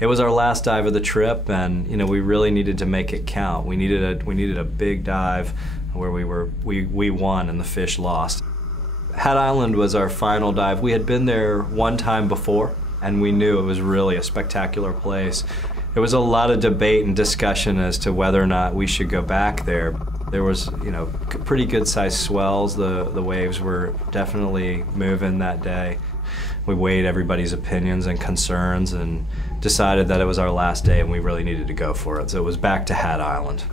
It was our last dive of the trip, and we really needed to make it count. We needed a big dive where we won and the fish lost. Hat Island was our final dive. We had been there one time before, and we knew it was really a spectacular place. There was a lot of debate and discussion as to whether or not we should go back there. There was, pretty good-sized swells. The waves were definitely moving that day. We weighed everybody's opinions and concerns and decided that it was our last day and we really needed to go for it. So it was back to Hat Island.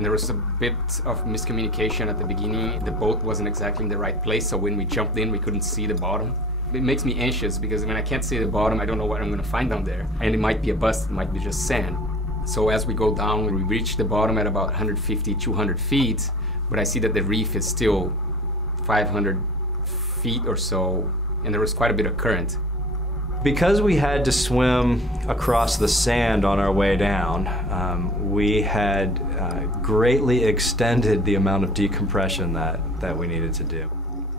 There was a bit of miscommunication at the beginning. The boat wasn't exactly in the right place, so when we jumped in, we couldn't see the bottom. It makes me anxious because when I can't see the bottom, I don't know what I'm gonna find down there. And it might be a bust, it might be just sand. So as we go down, we reach the bottom at about 150, 200 feet, but I see that the reef is still 500 feet or so, and there was quite a bit of current. Because we had to swim across the sand on our way down, we had greatly extended the amount of decompression that we needed to do.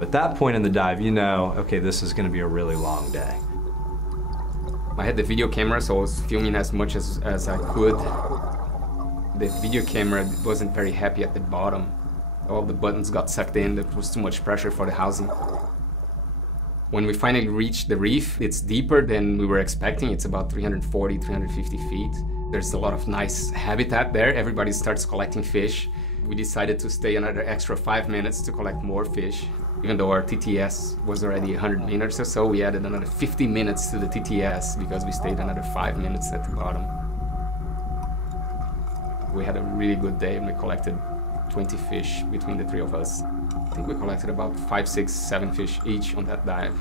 At that point in the dive, okay, this is going to be a really long day. I had the video camera, so I was filming as much as I could. The video camera wasn't very happy at the bottom. All the buttons got sucked in, there was too much pressure for the housing. When we finally reached the reef, it's deeper than we were expecting. It's about 340, 350 feet. There's a lot of nice habitat there. Everybody starts collecting fish. We decided to stay another extra 5 minutes to collect more fish. Even though our TTS was already 100 minutes or so, we added another 50 minutes to the TTS because we stayed another 5 minutes at the bottom. We had a really good day and we collected 20 fish between the three of us. I think we collected about 5, 6, 7 fish each on that dive.